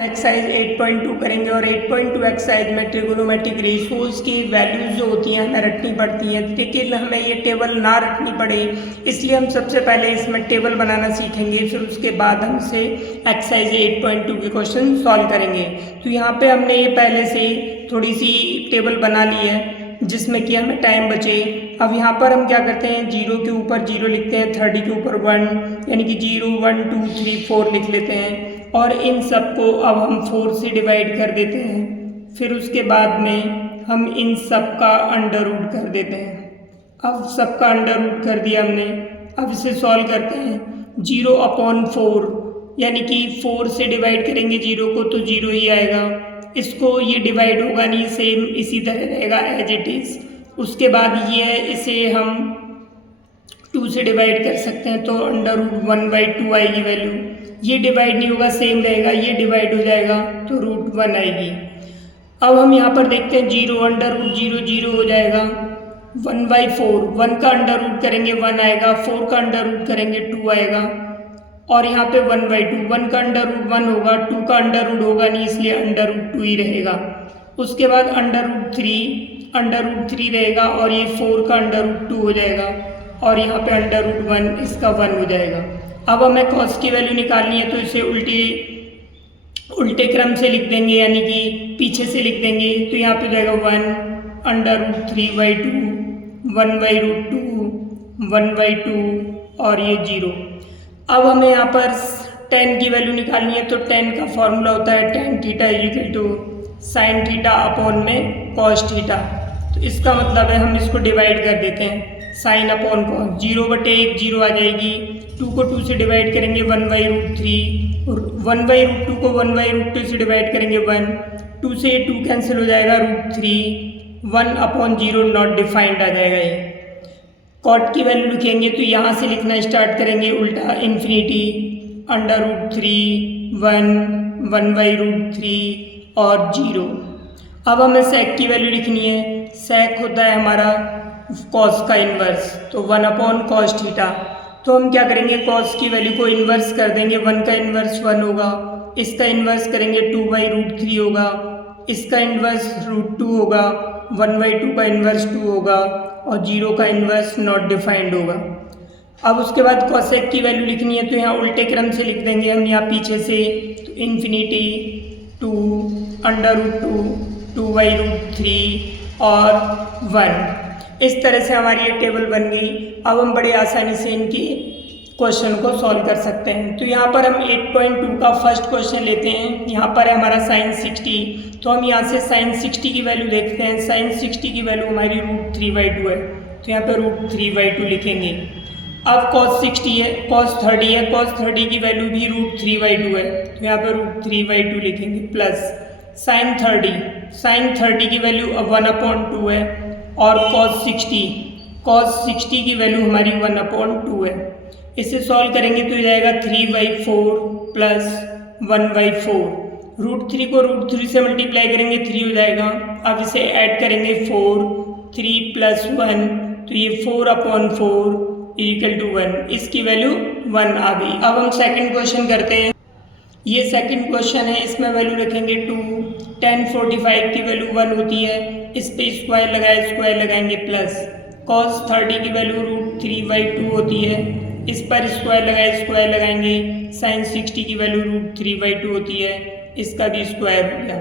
Exercise 8.2 करेंगे और 8.2 exercise में ट्रिगोनोमेट्रिक रेशियोज की वैल्यूज जो होती हैं हमें रटनी पड़ती हैं, लेकिन हमें ये टेबल ना रटनी पड़े इसलिए हम सबसे पहले इसमें टेबल बनाना सीखेंगे, फिर उसके बाद हम इसे एक्सरसाइज 8.2 के क्वेश्चन सॉल्व करेंगे। तो यहाँ पे हमने ये पहले से थोड़ी सी टेबल बना ली है जिसमें कि हमें टाइम बचे। अब यहाँ पर हम क्या करते हैं, 0 के ऊपर 0 लिखते हैं, 30 के ऊपर 1 यानी कि 0 1 2 3 4 लिख लेते हैं और इन सब को अब हम 4 से डिवाइड कर देते हैं। फिर उसके बाद में हम इन सब का अंडर रूट कर देते हैं। अब सबका अंडर रूट कर दिया हमने। अब इसे सॉल्व करते हैं। 0/4 यानी कि 4 से डिवाइड करेंगे 0 को तो 0 ही आएगा। इसको ये डिवाइड होगा नहीं, सेम इसी तरह रहेगा एज इट इज़। उसके बाद ये है, इसे हम 2 से डिवाइड कर सकते हैं तो अंडर रूट 1/2 आएगी वैल्यू। ये डिवाइड नहीं होगा, सेम रहेगा, ये डिवाइड हो जाएगा तो रूट 1 आएगी। अब हम यहाँ पर देखते हैं 0 अंडर रूट 0 0 हो जाएगा। 1/4 1 का अंडर रूट करेंगे 1 आएगा, 4 का अंडर रूट करेंगे 2 आएगा और यहाँ पे 1/2 1 का अंडर रूट 1 होगा, 2 का अंडर रूट होगा नहीं इसलिए अंडर रूट 2 ही रहेगा। उसके बाद अंडर रूट 3 रहेगा और ये 4 का अंडर रूट 2 हो जाएगा और यहाँ पे अंडर रूट 1 इसका 1 हो जाएगा। अब हमें कॉस की वैल्यू निकालनी है तो इसे उल्टे क्रम से लिख देंगे यानी कि पीछे से लिख देंगे। तो यहाँ पे हो जाएगा 1 अंडर रूट 3/2 1/2 1/2 और ये 0। अब हमें यहाँ पर tan की वैल्यू निकालनी है तो tan का फॉर्मूला होता है tan theta equal to sine theta upon में कॉस थीटा। तो इसका मतलब है हम इसको डिवाइड कर देते हैं, साइन अपॉन कॉस 0/1 0 आ जाएगी। 2 को 2 से डिवाइड करेंगे 1/√3 और 1/√2 को 1/√2 से डिवाइड करेंगे 1, 2 से 2 कैंसिल हो जाएगा √3 1/0 नॉट डिफाइंड आ जाएगा। ये कॉट की वैल्यू लिखेंगे तो यहाँ से लिखना स्टार्ट करेंगे उल्टा इन्फिनिटी अंडर रूट 3 1 1/√3 और 0। अब हमें सेक की वैल्यू लिखनी है। सेक होता है हमारा कॉस का इन्वर्स तो 1/cos थीटा। तो हम क्या करेंगे, कॉस की वैल्यू को इन्वर्स कर देंगे। 1 का इन्वर्स 1 होगा, इसका इन्वर्स करेंगे 2/√3 होगा, इसका इन्वर्स √2 होगा, 1/2 का इन्वर्स 2 होगा और 0 का इन्वर्स नॉट डिफाइंड होगा। अब उसके बाद कॉसेक की वैल्यू लिखनी है तो यहाँ उल्टे क्रम से लिख देंगे हम यहाँ पीछे से। तो इन्फिनिटी 2 अंडर रूट 2 2/√3 और 1। इस तरह से हमारी ये टेबल बन गई। अब हम बड़े आसानी से इनकी क्वेश्चन को सॉल्व कर सकते हैं। तो यहाँ पर हम 8.2 का फर्स्ट क्वेश्चन लेते हैं। यहाँ पर है हमारा sin 60। तो हम यहाँ से sin 60 की वैल्यू देखते हैं। sin 60 की वैल्यू हमारी √3/2 है तो यहाँ पर √3/2 लिखेंगे। अब cos 60 है, cos 30 है, cos 30 की वैल्यू भी √3/2 है तो यहाँ पर √3/2 लिखेंगे प्लस sin 30 की वैल्यू 1/2 है और cos 60 की वैल्यू हमारी 1/2 है। इसे सॉल्व करेंगे तो हो जाएगा 3/4 प्लस 1/4। √3 को √3 से मल्टीप्लाई करेंगे 3 हो जाएगा। अब इसे ऐड करेंगे 4 3 + 1 तो ये 4/4 = 1। इसकी वैल्यू 1 आ गई। अब हम सेकंड क्वेश्चन करते हैं। ये सेकंड क्वेश्चन है, इसमें वैल्यू रखेंगे 2। tan 45 की वैल्यू 1 होती है, इस पे स्क्वायर लगाएंगे प्लस cos 30 की वैल्यू √3/2 होती है, इस पर स्क्वायर लगाएंगे। sin 60 की वैल्यू √3/2 होती है, इसका भी स्क्वायर हो गया।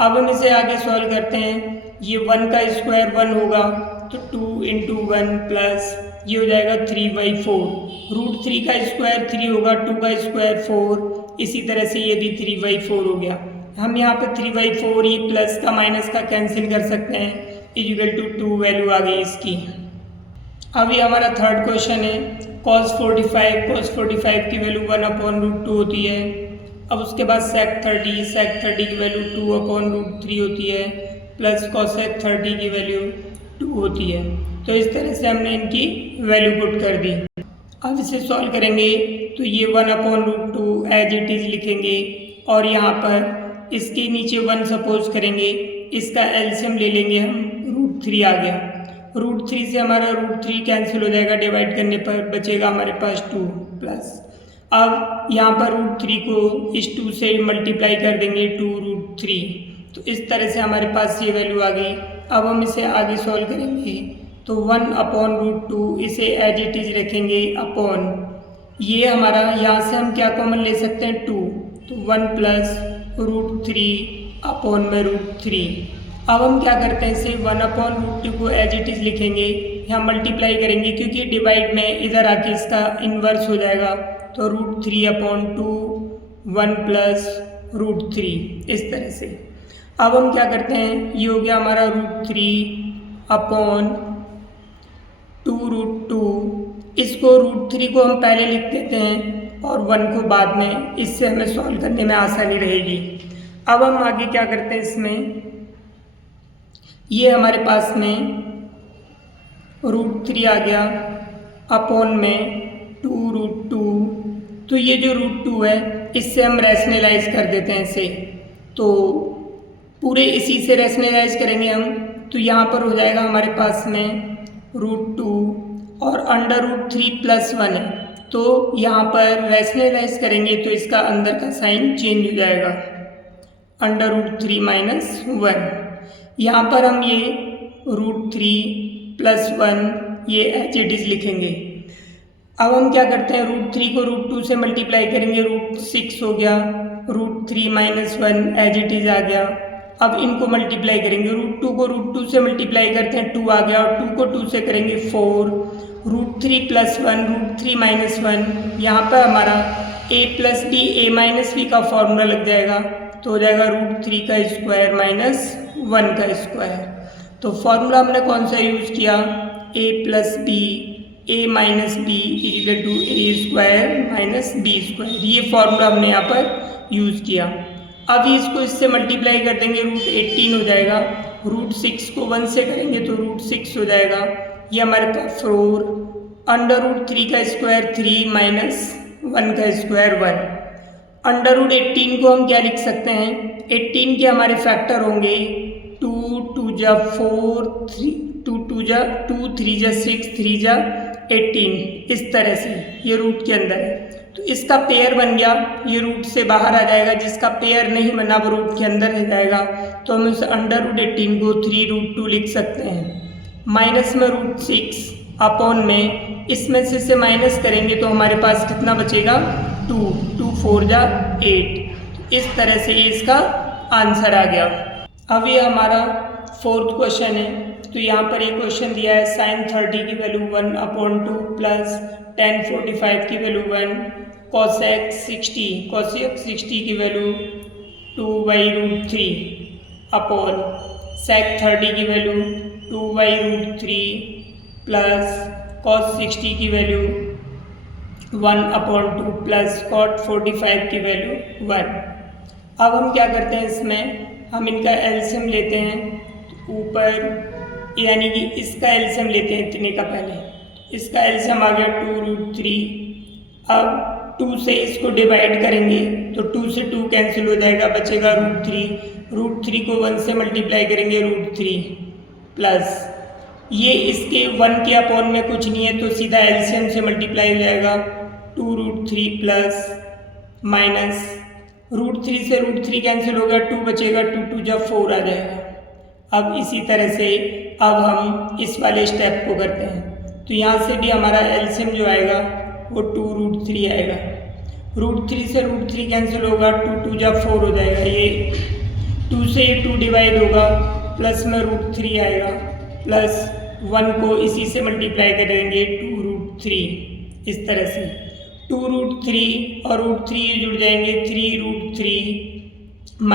अब हम इसे आगे सॉल्व करते हैं। ये 1 का स्क्वायर 1 होगा तो 2 × 1 प्लस ये हो जाएगा 3/4। √3 का स्क्वायर 3 होगा, 2 का स्क्वायर 4, इसी तरह से ये भी 3/4 हो गया। हम यहाँ पे 3/4 ये प्लस का माइनस का कैंसिल कर सकते हैं, = 2 वैल्यू आ गई इसकी। अब ये हमारा थर्ड क्वेश्चन है। cos 45 की वैल्यू 1/√2 होती है। अब उसके बाद sec 30 की वैल्यू 2/√3 होती है प्लस cosec 30 की वैल्यू 2 होती है। तो इस तरह से हमने इनकी वैल्यू पुट कर दी। अब इसे सॉल्व करेंगे तो ये 1/√2 एज इट इज़ लिखेंगे और यहाँ पर इसके नीचे 1 सपोज करेंगे, इसका एलसीएम ले लेंगे हम, √3 आ गया। √3 से हमारा √3 कैंसिल हो जाएगा, डिवाइड करने पर बचेगा हमारे पास 2 प्लस अब यहाँ पर √3 को इस 2 से मल्टीप्लाई कर देंगे 2√3, तो इस तरह से हमारे पास ये वैल्यू आ गई। अब हम इसे आगे सॉल्व करेंगे तो 1/√2 इसे एज इट इज रखेंगे अपॉन ये हमारा, यहाँ से हम क्या कॉमन ले सकते हैं 2, तो 1 + √3 अपॉन में √3। अब हम क्या करते हैं इसे 1/√2 को एज इट इज लिखेंगे, यहाँ मल्टीप्लाई करेंगे क्योंकि डिवाइड में इधर आके इसका इन्वर्स हो जाएगा, तो √3/2 1 + √3 इस तरह से। अब हम क्या करते हैं, ये हो गया हमारा √3/2√2, इसको √3 को हम पहले लिख देते हैं और 1 को बाद में, इससे हमें सॉल्व करने में आसानी रहेगी। अब हम आगे क्या करते हैं इसमें, ये हमारे पास में √3 आ गया अपॉन में 2√2, तो ये जो √2 है इससे हम रैशनलाइज कर देते हैं इसे, तो पूरे इसी से रैशनलाइज करेंगे हम, तो यहाँ पर हो जाएगा हमारे पास में √2 और √3 + 1 है, तो यहाँ पर रैशनलाइज करेंगे तो इसका अंदर का साइन चेंज हो जाएगा, √3 - 1। यहाँ पर हम ये √3 + 1 ये एज इट इज लिखेंगे। अब हम क्या करते हैं, √3 को √2 से मल्टीप्लाई करेंगे, √6 हो गया, √3 - 1 एज इट इज आ गया। अब इनको मल्टीप्लाई करेंगे, √2 को √2 से मल्टीप्लाई करते हैं 2 आ गया, और 2 को 2 से करेंगे 4, √3 + 1 √3 - 1, यहाँ पर हमारा a + b a - b का फॉर्मूला लग जाएगा, तो हो जाएगा √3 का स्क्वायर - 1 का स्क्वायर। तो फॉर्मूला हमने कौन सा यूज़ किया, a + b a - b = a² - b², ये फॉर्मूला हमने यहाँ पर यूज़ किया। अभी इसको इससे मल्टीप्लाई कर देंगे, √18 हो जाएगा, √6 को 1 से करेंगे तो √6 हो जाएगा, ये हमारे पास 4, √3 का स्क्वायर 3 - 1 का स्क्वायर 1। √18 को हम क्या लिख सकते हैं, 18 के हमारे फैक्टर होंगे 2 2 जा 4 3 2 2 जा 2 3 जा 6 3 जा 18, इस तरह से ये रूट के अंदर है, तो इसका पेयर बन गया, ये रूट से बाहर आ जाएगा, जिसका पेयर नहीं बना वो रूट के अंदर रह जाएगा, तो हम इस √18 को 3√2 लिख सकते हैं। माइनस में √6 अपॉन में, इसमें से इसे माइनस करेंगे तो हमारे पास कितना बचेगा 2 2 4 जा 8, इस तरह से ये इसका आंसर आ गया। अब ये हमारा 4th क्वेश्चन है, तो यहाँ पर ये क्वेश्चन दिया है sin 30 की वैल्यू 1/2 प्लस tan 45 की वैल्यू 1, cosec 60 की वैल्यू 2/√3 अपॉन sec 30 की वैल्यू 2/√3 प्लस cos 60 की वैल्यू 1/2 प्लस cot 45 की वैल्यू 1। अब हम क्या करते हैं इसमें, हम इनका एलसीएम लेते हैं, तो ऊपर यानी कि इसका एलसीएम लेते हैं इतने का, पहले इसका एलसीएम आ गया 2√3। अब 2 से इसको डिवाइड करेंगे तो 2 से 2 कैंसिल हो जाएगा, बचेगा √3 को 1 से मल्टीप्लाई करेंगे √3 प्लस ये इसके 1 के अपॉन में कुछ नहीं है, तो सीधा एलसीएम से मल्टीप्लाई हो जाएगा 2√3 प्लस माइनस √3 से √3 कैंसिल होगा, 2 बचेगा, 2 2 जा 4 आ जाएगा। अब इसी तरह से अब हम इस वाले स्टेप को करते हैं, तो यहाँ से भी हमारा एलसीएम जो आएगा वो 2√3 आएगा, √3 से √3 कैंसिल होगा, 2 2 जा 4 हो जाएगा, ये 2 से ये 2 डिवाइड होगा, प्लस में √3 आएगा, प्लस 1 को इसी से मल्टीप्लाई करेंगे 2√3, इस तरह से 2√3 और √3 जुड़ जाएंगे, 3√3 -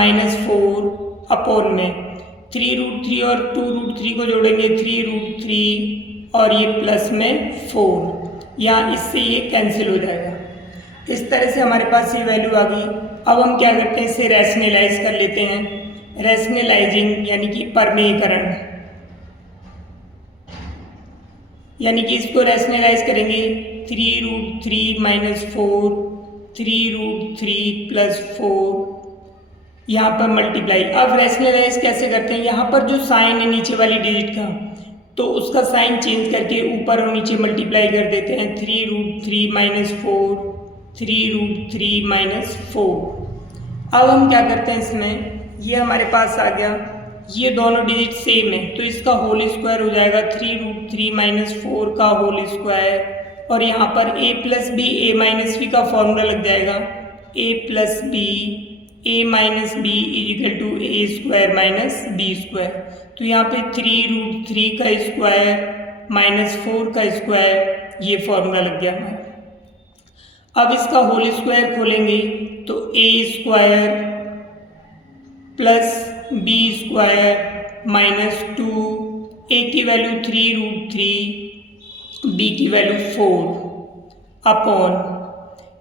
4 अपॉन में 3√3 और 2√3 को जोड़ेंगे 3√3 और ये प्लस में 4, यहाँ इससे ये कैंसिल हो जाएगा। इस तरह से हमारे पास ये वैल्यू आ गई। अब हम क्या करते हैं, इसे रैशनलाइज कर लेते हैं, रैशनलाइजिंग यानी कि परमेयीकरण, यानी कि इसको रैशनलाइज करेंगे 3√3 - 4 3√3 + 4, यहाँ पर मल्टीप्लाई। अब रैशनलाइज कैसे करते हैं, यहाँ पर जो साइन है नीचे वाली डिजिट का, तो उसका साइन चेंज करके ऊपर और नीचे मल्टीप्लाई कर देते हैं, 3√3 - 4 3√3 माइनस 4। अब हम क्या करते हैं, इसमें ये हमारे पास आ गया, ये दोनों डिजिट सेम है तो इसका होल स्क्वायर हो जाएगा 3√3 माइनस 4 का होल स्क्वायर। और यहाँ पर a plus B A minus B का फॉर्मूला लग जाएगा, a plus B A minus B equal to A square minus B square. तो यहाँ पे 3√3 का स्क्वायर माइनस 4 का स्क्वायर, ये फॉर्मूला लग गया हमारा। अब इसका होल स्क्वायर खोलेंगे तो a square plus B square minus 2, a की वैल्यू 3√3, b की वैल्यू 4 अपॉन,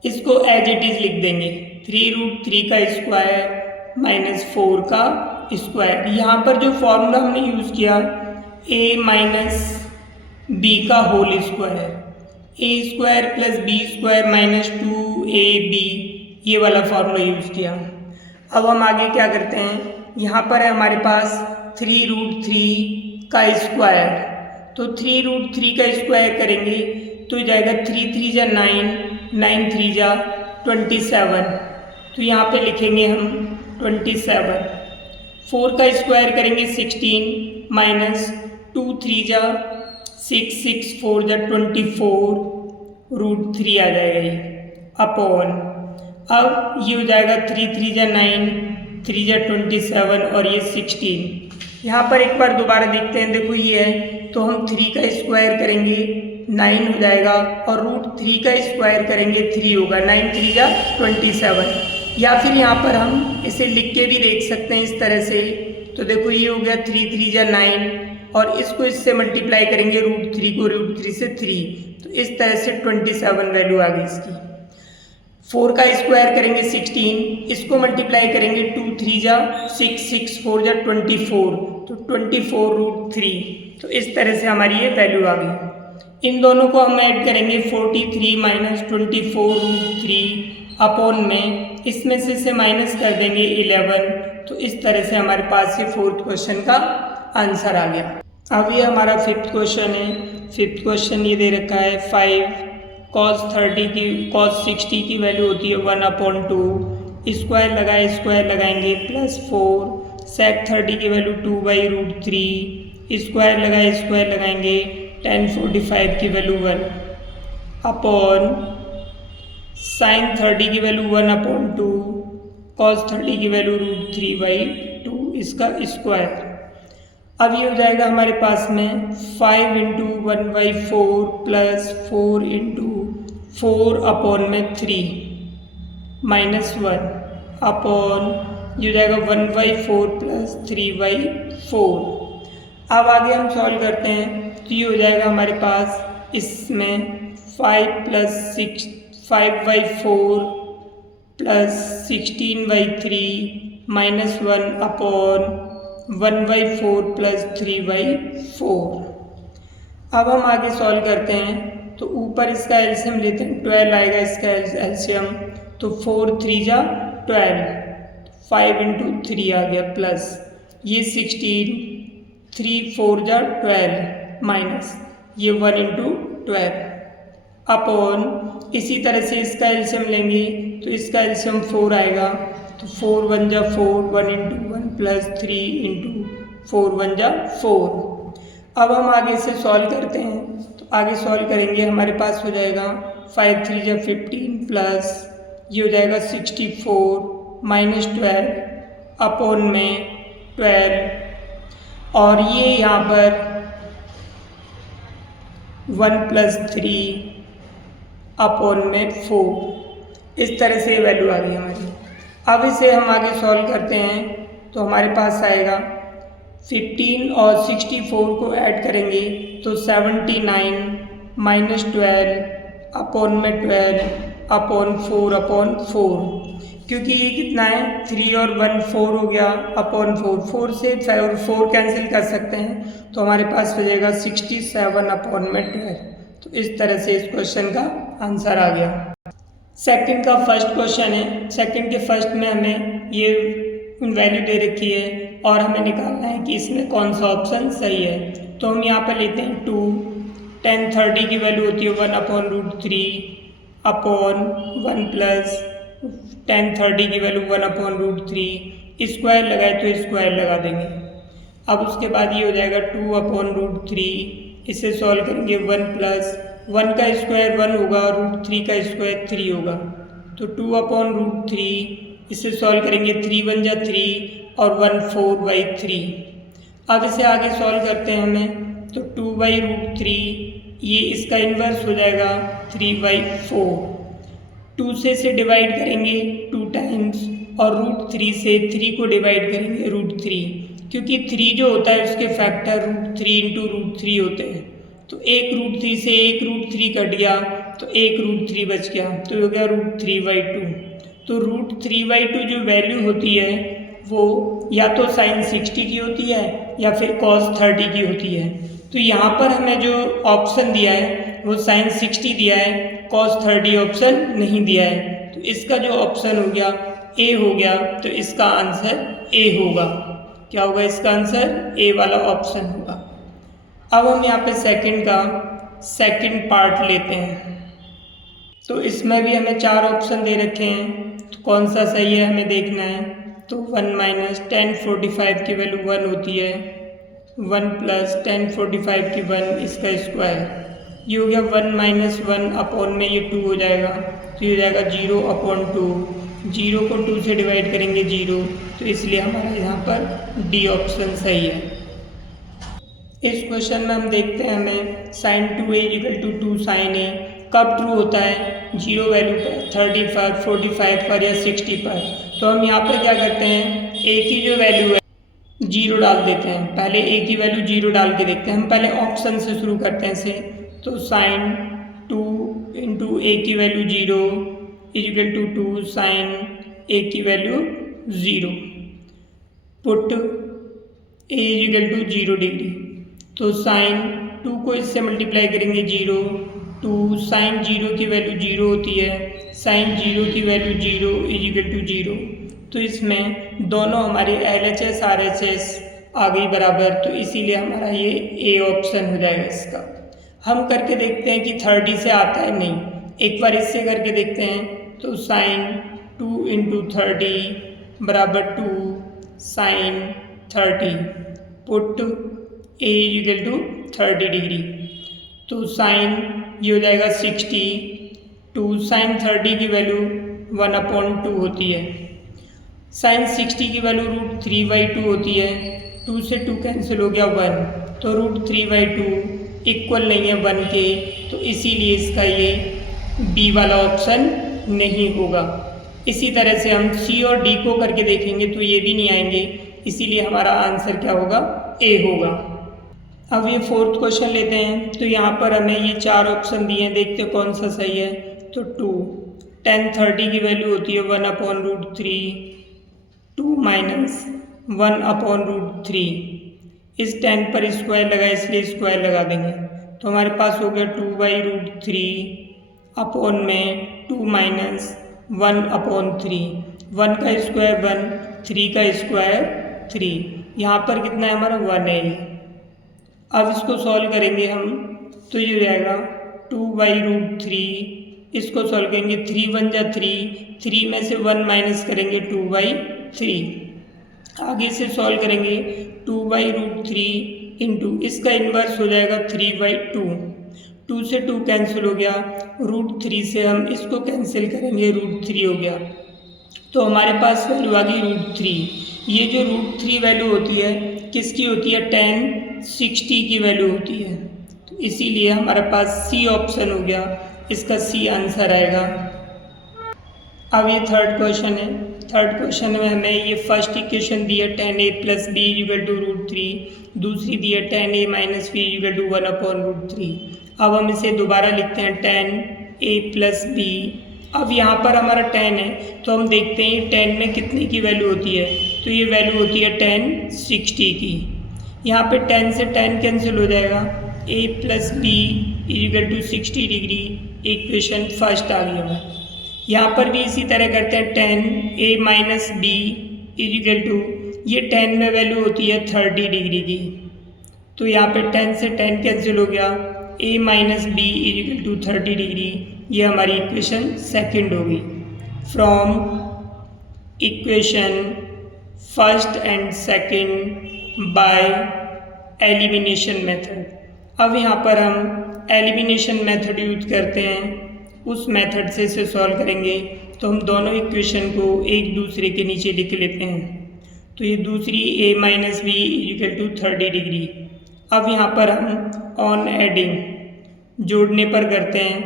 इसको एज इट इज लिख देंगे 3√3 का स्क्वायर माइनस 4 का स्क्वायर। यहाँ पर जो फॉर्मूला हमने यूज़ किया a माइनस बी का whole square, a square plus B square minus 2ab, ये वाला फॉर्मूला यूज़ किया। अब हम आगे क्या करते हैं, यहाँ पर है हमारे पास 3√3 का स्क्वायर, तो 3√3 का स्क्वायर करेंगे तो जाएगा 3 3 जा 9, 9 3 जा 27, तो यहाँ पे लिखेंगे हम 27। 4 का स्क्वायर करेंगे 16 माइनस 2 3 जा 6, 6 4 जा 24√3 आ जाएगा ये अपॉन। अब ये हो जाएगा 3 3 जा 9, 3 जा 27 और ये 16। यहाँ पर एक बार दोबारा देखते हैं, देखो ये है तो हम 3 का स्क्वायर करेंगे 9 हो जाएगा और √3 का स्क्वायर करेंगे 3 होगा, 9 3 जा 27। या फिर यहाँ पर हम इसे लिख के भी देख सकते हैं इस तरह से, तो देखो ये हो गया 3 3 जा 9 और इसको इससे मल्टीप्लाई करेंगे √3 को √3 से 3, तो इस तरह से 27 वैल्यू आ गई इसकी। 4 का स्क्वायर करेंगे 16, इसको मल्टीप्लाई करेंगे 2 3 जा 6, 6 4 जा 24, तो 24√3, तो इस तरह से हमारी ये वैल्यू आ गई। इन दोनों को हम ऐड करेंगे 43 माइनस 24√3 अपॉन में, इसमें से इसे माइनस कर देंगे 11, तो इस तरह से हमारे पास ये 4th क्वेश्चन का आंसर आ गया। अब ये हमारा 5th क्वेश्चन है। 5th क्वेश्चन ये दे रखा है 5 cos 60 की वैल्यू होती है 1/2, स्क्वायर लगाए स्क्वायर लगाएंगे प्लस 4, sec 30 की वैल्यू 2/√3, स्क्वायर लगाए स्क्वायर लगाएंगे tan 45 की वैल्यू 1 अपॉन sin 30 की वैल्यू 1/2, cos 30 की वैल्यू √3/2 इसका स्क्वायर। अब ये हो जाएगा हमारे पास में 5 × 1/4 प्लस 4 × 4 अपॉन में 3 माइनस 1 अपॉन, ये हो जाएगा 1/4 प्लस 3/4। अब आगे हम सॉल्व करते हैं तो ये हो जाएगा हमारे पास इसमें 5 + 6 5/4 प्लस 16/3 माइनस 1 अपॉन 1/4 प्लस 3/4। अब हम आगे सॉल्व करते हैं तो ऊपर इसका एलसीएम लेते हैं, 12 आएगा इसका एलसीएम, तो 4 3 जा 12, 5 × 3 आ गया प्लस ये 16, 3 4 जा 12 माइनस ये 1 × 12 अपॉन, इसी तरह से इसका एलसीएम लेंगे तो इसका एलसीएम 4 आएगा, तो 4 1 जा 4, 1 × 1 प्लस 3 × 4 1 जा 4। अब हम आगे से सॉल्व करते हैं तो आगे सॉल्व करेंगे हमारे पास हो जाएगा 5 3 जा 15 प्लस ये हो जाएगा 64 माइनस 12 अपॉन में 12 और ये यहाँ पर 1 + 3 अपॉन में 4, इस तरह से वैल्यू आ गई हमारी। अब इसे हम आगे सॉल्व करते हैं तो हमारे पास आएगा 15 और 64 को ऐड करेंगे तो 79 माइनस 12 अपॉन में 12 अपॉन 4/4, क्योंकि ये कितना है 3 और 1 4 हो गया अपॉन 4, 4 से 4 कैंसिल कर सकते हैं तो हमारे पास हो जाएगा 67 अपॉन में 12। तो इस तरह से इस क्वेश्चन का आंसर आ गया। सेकंड का फर्स्ट क्वेश्चन है। सेकंड के फर्स्ट में हमें ये वैल्यू दे रखी है और हमें निकालना है कि इसमें कौन सा ऑप्शन सही है। तो हम यहाँ पर लेते हैं 2, tan 30 की वैल्यू होती है 1/√3 अपॉन 1 प्लस tan 30 की वैल्यू 1/√3, स्क्वायर लगाए तो स्क्वायर लगा देंगे। अब उसके बाद ये हो जाएगा 2/√3, इसे सॉल्व करेंगे 1 प्लस 1 का स्क्वायर 1 होगा और √3 का स्क्वायर 3 होगा, तो 2/√3, इसे सॉल्व करेंगे 3 × 1 = 3 और 1 4/3। अब इसे आगे सॉल्व करते हैं हमें, तो 2/√3 ये इसका इन्वर्स हो जाएगा 3/4। 2 से इसे डिवाइड करेंगे 2 टाइम्स और √3 से 3 को डिवाइड करेंगे √3, क्योंकि 3 जो होता है उसके फैक्टर √3 × √3 होते हैं। तो एक √3 से एक √3 कट गया तो एक √3 बच गया, तो हो गया √3/2। तो √3/2 जो वैल्यू होती है वो या तो sin 60 की होती है या फिर cos 30 की होती है। तो यहाँ पर हमें जो ऑप्शन दिया है वो sin 60 दिया है, cos 30 ऑप्शन नहीं दिया है, तो इसका जो ऑप्शन हो गया ए हो गया, तो इसका आंसर ए होगा। क्या होगा इसका आंसर? ए वाला ऑप्शन होगा। अब हम यहाँ पे सेकंड पार्ट लेते हैं, तो इसमें भी हमें 4 ऑप्शन दे रखे हैं, तो कौन सा सही है हमें देखना है। तो 1 - tan 45 की वैल्यू 1 होती है, 1 प्लस tan 45 की 1 इसका स्क्वायर, ये हो गया 1 - 1 अपॉन में ये 2 हो जाएगा, तो ये हो जाएगा 0/2। 0 को 2 से डिवाइड करेंगे 0, तो इसलिए हमारा यहाँ पर डी ऑप्शन सही है। इस क्वेश्चन में हम देखते हैं हमें sin 2a = 2 sin a कब ट्रू होता है, 0 वैल्यू पर, 30 पर, 45 पर या 60 पर। तो हम यहाँ पर क्या करते हैं, a की जो वैल्यू है 0 डाल देते हैं, पहले a की वैल्यू 0 डाल के देखते हैं। हम पहले ऑप्शन से शुरू करते हैं इसे, तो sin 2 × a की वैल्यू 0 = 2 sin a की वैल्यू 0, पुट a = 0 डिग्री, तो sin 2 को इससे मल्टीप्लाई करेंगे 0, 2 sin 0 की वैल्यू 0 होती है, sin 0 की वैल्यू 0 = 0, तो इसमें दोनों हमारे LHS RHS आ गई बराबर, तो इसीलिए हमारा ये ए ऑप्शन हो जाएगा इसका। हम करके देखते हैं कि 30 से आता है नहीं, एक बार इससे करके देखते हैं, तो sin 2 × 30 = 2 sin 30, put a = 30 degree, तो साइन ये हो जाएगा 60, 2 sin 30 की वैल्यू 1/2 होती है, sin 60 की वैल्यू √3/2 होती है, 2 से 2 कैंसिल हो गया 1, तो √3/2 इक्वल नहीं है 1 के, तो इसीलिए इसका ये बी वाला ऑप्शन नहीं होगा। इसी तरह से हम सी और डी को करके देखेंगे तो ये भी नहीं आएंगे, इसीलिए हमारा आंसर क्या होगा, ए होगा। अब ये 4th क्वेश्चन लेते हैं, तो यहाँ पर हमें ये 4 ऑप्शन दिए हैं, देखते हैं कौन सा सही है। तो 2 tan 30 की वैल्यू होती है 1/√3, 2 - 1/√3, इस tan पर स्क्वायर लगा इसलिए स्क्वायर लगा देंगे, तो हमारे पास हो गया 2/√3 अपॉन में 2 - 1/3, 1 का स्क्वायर 1, 3 का स्क्वायर 3, यहाँ पर कितना है हमारा 1 है। अब इसको सॉल्व करेंगे हम, तो ये हो जाएगा 2/√3, इसको सॉल्व करेंगे 3 × 1 = 3, 3 में से 1 माइनस करेंगे 2/3, आगे से सॉल्व करेंगे 2/√3 इंटू इसका इन्वर्स हो जाएगा 3/2, 2 से 2 कैंसिल हो गया, √3 से हम इसको कैंसिल करेंगे, √3 हो गया, तो हमारे पास वैल्यू आ गई √3। ये जो √3 वैल्यू होती है किसकी होती है, tan 60 की वैल्यू होती है, तो इसीलिए हमारे पास सी ऑप्शन हो गया, इसका सी आंसर आएगा। अब ये 3rd क्वेश्चन है, 3rd क्वेश्चन में हमें ये फर्स्ट इक्वेशन दी है tan a + b = √3, दूसरी दी है tan a - b = 1/√3। अब हम इसे दोबारा लिखते हैं tan a + b। अब यहाँ पर हमारा tan है, तो हम देखते हैं tan में कितने की वैल्यू होती है, तो ये वैल्यू होती है tan 60 की। यहाँ पे tan से tan कैंसिल हो जाएगा, a + b = 60 degree, equation first आ गई हमारी। यहाँ पर भी इसी तरह करते हैं, tan a - b = ये tan में वैल्यू होती है 30 डिग्री की, तो यहाँ पे tan से tan कैंसिल हो गया, a - b = 30 डिग्री, ये हमारी इक्वेशन सेकंड होगी। From equation first and second by elimination method. अब यहाँ पर हम एलिमिनेशन मेथड यूज करते हैं, उस मेथड से इसे सॉल्व करेंगे। तो हम दोनों इक्वेशन को एक दूसरे के नीचे लिख लेते हैं। तो ये दूसरी a minus B equal to 30 degree. अब यहाँ पर हम ऑन एडिंग जोड़ने पर करते हैं,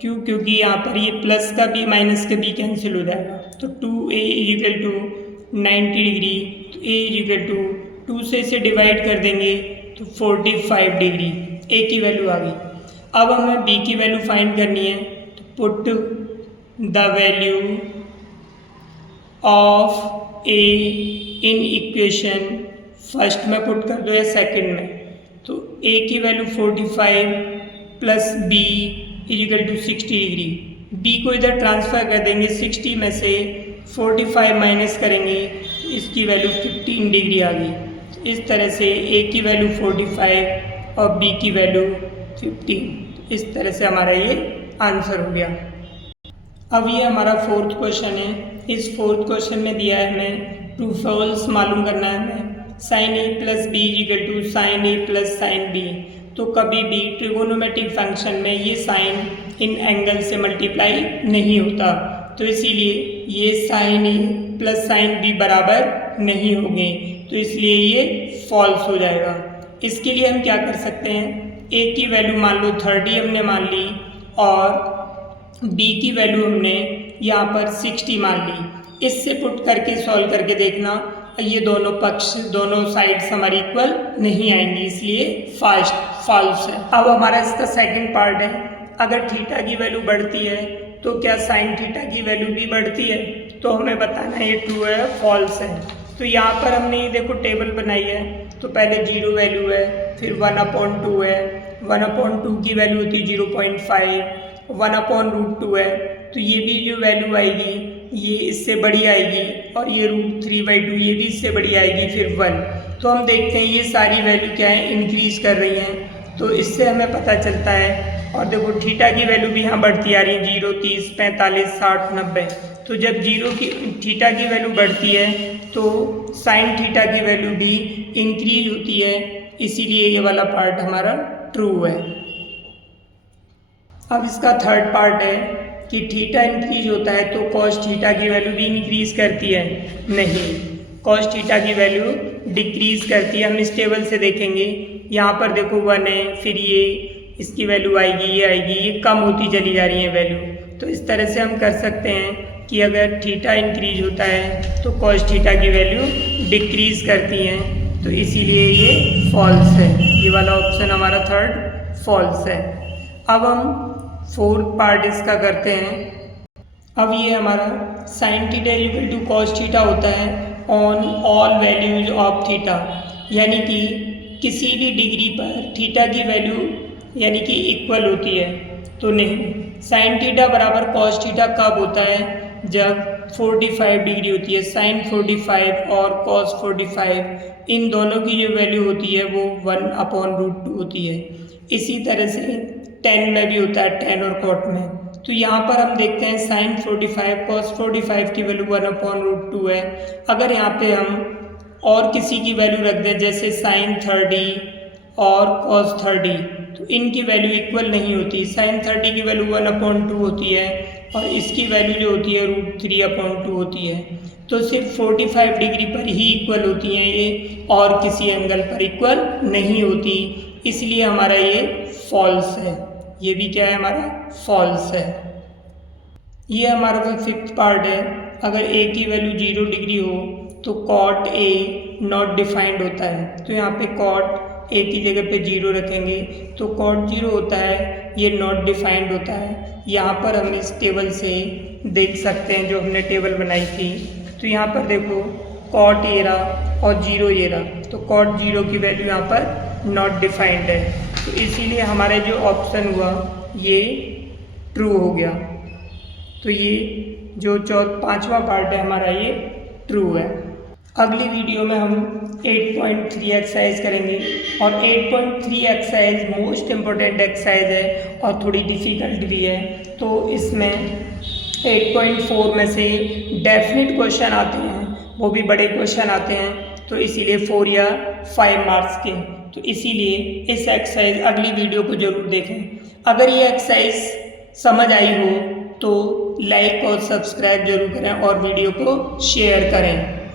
क्योंकि यहाँ पर ये प्लस का b माइनस का b कैंसिल हो जाएगा। तो 2a इक्वल टू 90 डिग्री, तो a इक्वल टू 2 से इसे डिवाइड कर देंगे तो 45 डिग्री a की वैल्यू आ गई। अब हमें b की वैल्यू फाइंड करनी है, तो put the value of a in equation first में पुट कर दो या सेकंड में। तो a की value 45 plus b equal to 60 degree. b को इधर ट्रांसफ़र कर देंगे, 60 में से 45 माइनस करेंगे, इसकी वैल्यू 15 डिग्री आ गई। इस तरह से a की वैल्यू 45 और b की वैल्यू 15। इस तरह से हमारा ये आंसर हो गया। अब ये हमारा फोर्थ क्वेश्चन है। इस फोर्थ क्वेश्चन में दिया है हमें ट्रू फॉल्स मालूम करना है हमें। Sine A plus B equal to sine A plus sine B. तो कभी भी ट्रिगोनोमेट्रिक फंक्शन में ये साइन इन एंगल से मल्टीप्लाई नहीं होता, तो इसीलिए ये sine A plus sine B बराबर नहीं होंगे, तो इसलिए ये फॉल्स हो जाएगा। इसके लिए हम क्या कर सकते हैं, ए की वैल्यू मान लो 30 हमने मान ली और b की वैल्यू हमने यहाँ पर 60 मान ली। इससे पुट करके सॉल्व करके देखना, ये दोनों पक्ष दोनों साइड्स हमारी इक्वल नहीं आएंगी, इसलिए फॉल्स है। अब हमारा इसका सेकंड पार्ट है, अगर थीटा की वैल्यू बढ़ती है तो क्या साइन थीटा की वैल्यू भी बढ़ती है, तो हमें बताना है ये ट्रू है या फॉल्स है। तो यहाँ पर हमने ये देखो टेबल बनाई है, तो पहले 0 वैल्यू है, फिर 1/2 है, 1/2 की वैल्यू होती है 0.5, 1/√2 है, तो ये भी जो वैल्यू आएगी ये इससे बड़ी आएगी, और ये √3/2 ये भी इससे बड़ी आएगी, फिर 1। तो हम देखते हैं ये सारी वैल्यू क्या है, इंक्रीज कर रही हैं, तो इससे हमें पता चलता है। और देखो थीटा की वैल्यू भी यहाँ बढ़ती आ रही है, 0, 30, 45, 60, 90। तो जब थीटा की वैल्यू बढ़ती है तो साइन थीटा की वैल्यू भी इंक्रीज होती है, इसीलिए ये वाला पार्ट हमारा ट्रू है। अब इसका थर्ड पार्ट है कि थीटा इंक्रीज होता है तो कॉस थीटा की वैल्यू भी इंक्रीज करती है, नहीं, कॉस थीटा की वैल्यू डिक्रीज करती है। हम इस टेबल से देखेंगे, यहाँ पर देखो 1 है, फिर ये इसकी वैल्यू आएगी, ये कम होती चली जा रही है वैल्यू। तो इस तरह से हम कर सकते हैं कि अगर थीटा इंक्रीज होता है तो कॉस थीटा की वैल्यू डिक्रीज करती हैं, तो इसीलिए ये फॉल्स है। ये वाला ऑप्शन हमारा थर्ड फॉल्स है। अब हम फोर्थ पार्ट इसका करते हैं। अब ये हमारा sine theta equal to cos theta होता है on all values of theta, यानी कि किसी भी डिग्री पर थीटा की वैल्यू यानी कि इक्वल होती है, तो नहीं। साइन थीटा बराबर कॉस थीटा कब होता है, जब 45 डिग्री होती है। साइन 45 और कॉस 45 इन दोनों की जो वैल्यू होती है वो 1/√2 होती है। इसी तरह से tan में भी होता है, tan और cot में। तो यहाँ पर हम देखते हैं साइन 45 cos 45 की वैल्यू 1/√2 है। अगर यहाँ पे हम और किसी की वैल्यू रख दें, जैसे साइन 30 और cos 30, तो इनकी वैल्यू इक्वल नहीं होती। साइन 30 की वैल्यू 1/2 होती है और इसकी वैल्यू जो होती है √3/2 होती है। तो सिर्फ 45 डिग्री पर ही इक्वल होती हैं ये, और किसी एंगल पर इक्वल नहीं होती, इसलिए हमारा ये फॉल्स है। ये भी क्या है, हमारा फॉल्स है। ये हमारा फिफ्थ पार्ट है, अगर a की वैल्यू 0 डिग्री हो तो cot a नॉट डिफाइंड होता है। तो यहाँ पे cot a की जगह पे 0 रखेंगे, तो cot 0 होता है, ये नॉट डिफाइंड होता है। यहाँ पर हम इस टेबल से देख सकते हैं, जो हमने टेबल बनाई थी, तो यहाँ पर देखो cot a रहा और 0 ये रहा, तो cot 0 की वैल्यू यहाँ पर नॉट डिफाइंड है, तो इसीलिए हमारा जो ऑप्शन हुआ ये ट्रू हो गया। तो ये जो पांचवा पार्ट है हमारा ये ट्रू है। अगली वीडियो में हम 8.3 एक्सरसाइज करेंगे, और 8.3 एक्सरसाइज मोस्ट इम्पोर्टेंट एक्सरसाइज है और थोड़ी डिफ़िकल्ट भी है। तो इसमें 8.4 में से डेफिनेट क्वेश्चन आते हैं, वो भी बड़े क्वेश्चन आते हैं, तो इसीलिए 4 या 5 मार्क्स के। तो इसीलिए इस एक्सरसाइज अगली वीडियो को ज़रूर देखें। अगर ये एक्सरसाइज समझ आई हो तो लाइक और सब्सक्राइब जरूर करें और वीडियो को शेयर करें।